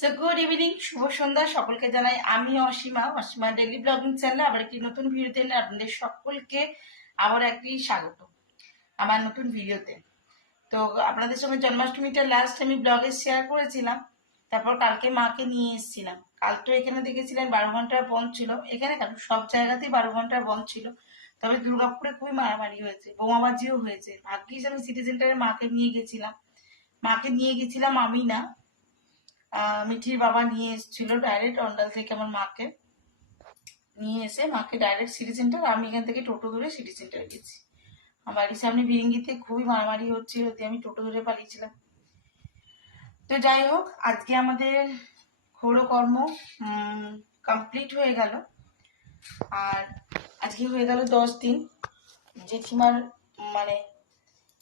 So good evening, শুভ সন্ধ্যা সকলকে জানাই। আমি অসীমা ডেইলি ব্লগিং চ্যানেলে আবার একটি নতুন ভিডিওতে আপনাদের সকলকে আবার একটি স্বাগত আমার নতুন ভিডিওতে। তো আপনাদের সঙ্গে জন্মাষ্টমীটা লাস্ট আমি ব্লগে শেয়ার করেছিলাম। তারপর কালকে মাকে নিয়ে এসেছিলাম। কাল তো এখানে দেখেছিলেন 12 ঘন্টার বন্ধ ছিল, এখানে কেন সব জায়গাতেই 12 ঘন্টার বন্ধ ছিল। তবে দুর্গাপুরে খুবই মারামারি হয়েছে, বোমাবাজিও হয়েছে। ভাগ্যিস আমি সিটি সেন্টারে মাকে নিয়ে গেছিলাম আমি না, মিঠির বাবা নিয়ে এসেছিল ডাইরেক্ট অন্ডাল থেকে আমার মাকে নিয়ে এসে মাকে ডাইরেক্ট সিটি সেন্টার, আমি এখান থেকে টোটো ধরে সিটি সেন্টারে গেছি। আমার বাড়ির সামনে ভিরিঙ্গিতে খুবই মারামারি হচ্ছিল, আমি টোটো ধরে পালিয়েছিলাম। তো যাই হোক, আজকে আমাদের কর্ম কমপ্লিট হয়ে গেল। আর আজকে হয়ে গেল 10 দিন জেঠিমার মানে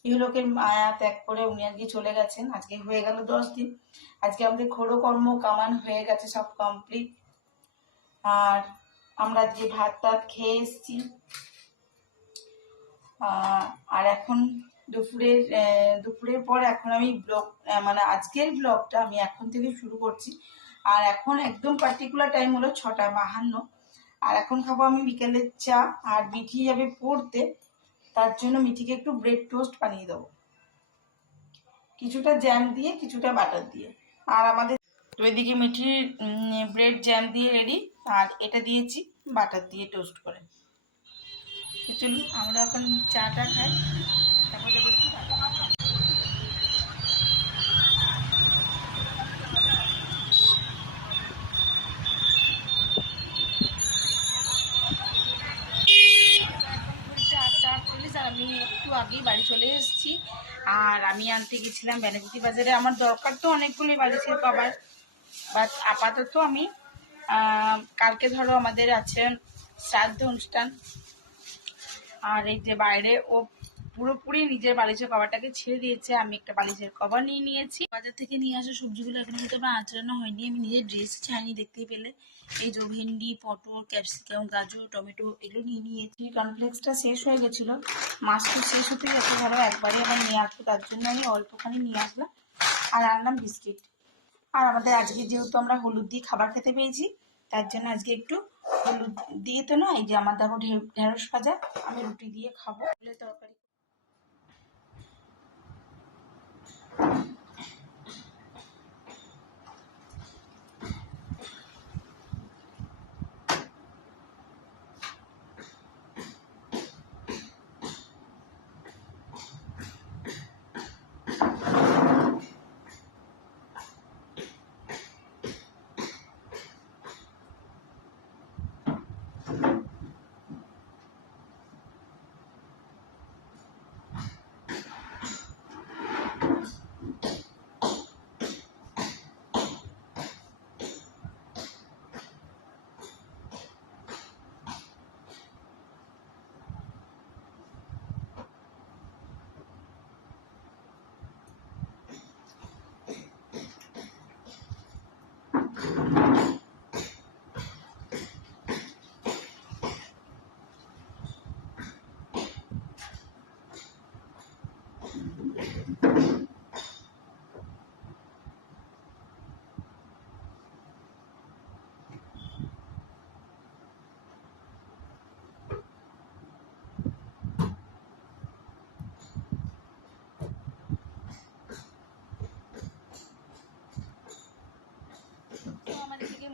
ইহলোকের মায়া ত্যাগ করে উনি আজকে চলে গেছেন। আজকে হয়ে গেল 10 দিন। আজকে আমাদের কর্ম কামান হয়ে গেছে, সব কমপ্লিট। আর আমরা যে ভাত টাত খেয়ে এসছি। আর এখন দুপুরের পর এখন আমি ব্লগ মানে আজকের ব্লগটা আমি এখন থেকে শুরু করছি। আর এখন একদম পার্টিকুলার টাইম হলো 6:52। আর এখন খাবো আমি বিকেলের চা। আর মিঠি যাবে পড়তে, তার জন্য মিঠিকে একটু ব্রেড টোস্ট বানিয়ে দেবো, কিছুটা জ্যাম দিয়ে কিছুটা বাটার দিয়ে। আর আমাদের তো এদিকে মিঠির ব্রেড জ্যাম দিয়ে রেডি, আর এটা দিয়েছি বাটার দিয়ে টোস্ট করে। চলুন আমরা এখন চাটা খাই, তারপর দেবো একটু আমি একটু আগেই বাড়ি চলে এসেছি। আর আমি আনতে গেছিলাম বেনাপতি বাজারে, আমার দরকার তো অনেকগুলি বালিশের কভার। বাট আপাতত আমি কালকে ধরো আমাদের আছে শ্রাদ্ধ অনুষ্ঠান। আর এই যে বাইরে ও পুরোপুরি নিজের বালিশের কভারটাকে ছেড়ে দিয়েছে, আমি একটা বালিশের কভার নিয়ে নিয়েছি। বাজার থেকে নিয়ে আসা সবজিগুলো এখনো হয়তো আমার আঁচড়ানো হয়নি, আমি নিজের ড্রেস ছাড়িনি দেখতেই পেলে। এই যে ভেন্ডি, পটল, ক্যাপসিকাম, গাজর, টমেটো এগুলো নিয়ে নিয়েছি। কর্নফ্লেক্সটা শেষ হয়ে গেছিলো, মাছটা শেষ হতে গেছে ধরো একবারে আমার নিয়ে আসবো, তার জন্য আমি অল্পখানি নিয়ে আসলাম। আর আনলাম বিস্কিট। আর আমাদের আজকে যেহেতু আমরা হলুদ দিয়ে খাবার খেতে পেয়েছি, তার জন্য আজকে একটু হলুদ দিয়ে তো না, এই যে আমার দেখো ঢেঁড়স ভাজা, আমি রুটি দিয়ে খাবো তরকারি।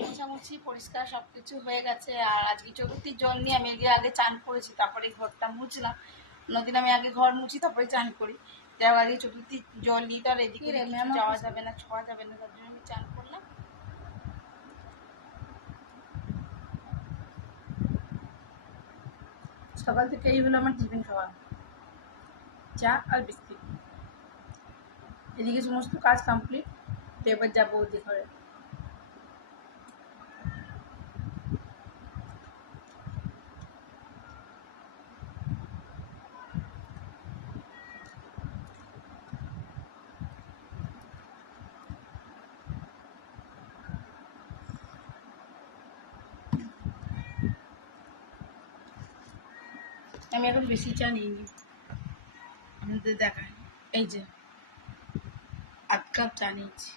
মোছামুছি পরিষ্কার সবকিছু হয়ে গেছে। আর আজকে চতুর্থীর জল নিয়ে আমি আগে চান করেছি, তারপরে ঘরটা মুছলাম। অন্যদিন আমি আগে ঘর মুছি তারপরে চান করি। যার আগে চতুর্থীর জল নিয়ে তো আর এদিকে যাওয়া যাবে না, ছোঁয়া যাবে না, তার জন্য আমি চান করলাম। সকাল থেকে এই হলো আমার টিফিন খাওয়া, চা আর বিস্কিট। এদিকে সমস্ত কাজ কমপ্লিট, তো এবার যাবো ওদের ঘরে। আমি এখন বেশি চা নিইনি, আপনাদের দেখায়। এই যে 1 কাপ চা নিয়েছি।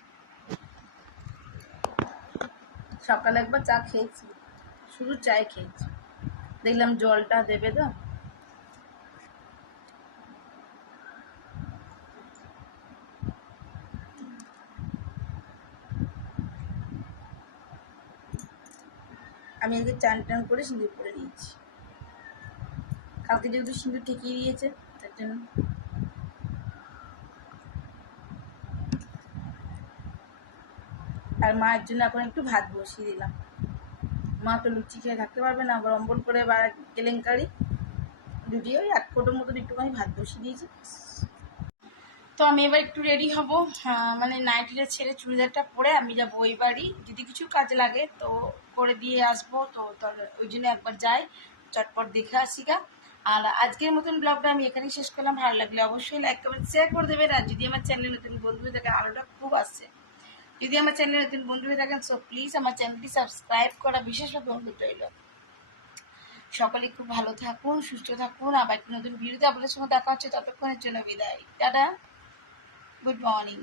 সকালে একবার চা খেয়েছি, শুধু চাই খেয়েছি, দেখলাম জলটা দেবে তো। আমি আজকে চান টান করে সিঁদুর পরে নিয়েছি, কালকে যেহেতু সিঁদুর ঠেকিয়ে দিয়েছে তার জন্য। আর মায়ের জন্য এখন একটু ভাত বসিয়ে দিলাম, মা তো লুচি খেয়ে থাকতে পারবে না, আবার অম্বল করে বা কেলেঙ্কারি, দুটি ওই এক কোটোর মতন একটুখানি ভাত বসিয়ে দিয়েছি। তো আমি এবার একটু রেডি হব, মানে নাইটিটা ছেড়ে চুড়িদারটা পরে আমি যাবো ওই বাড়ি, যদি কিছু কাজ লাগে তো করে দিয়ে আসবো, তো ওই জন্য একবার যাই, চটপট দেখে আসি গা। আর আজকের মতন ব্লগটা আমি এখানেই শেষ করলাম। ভালো লাগলে অবশ্যই লাইক কমেন্ট শেয়ার করে দেবেন। আর যদি আমার চ্যানেলে নতুন বন্ধু হয়ে থাকেন, আলোটা খুব আসছে, যদি আমার চ্যানেলে নতুন বন্ধু হয়ে থাকেন সো প্লিজ আমার চ্যানেলটি সাবস্ক্রাইব করা বিশেষভাবে অনুরোধ রইল। সকলে খুব ভালো থাকুন, সুস্থ থাকুন, আবার একটি নতুন ভিডিওতে আপনাদের সঙ্গে দেখা হচ্ছে, ততক্ষণের জন্য বিদায়, টাটা, গুড মর্নিং।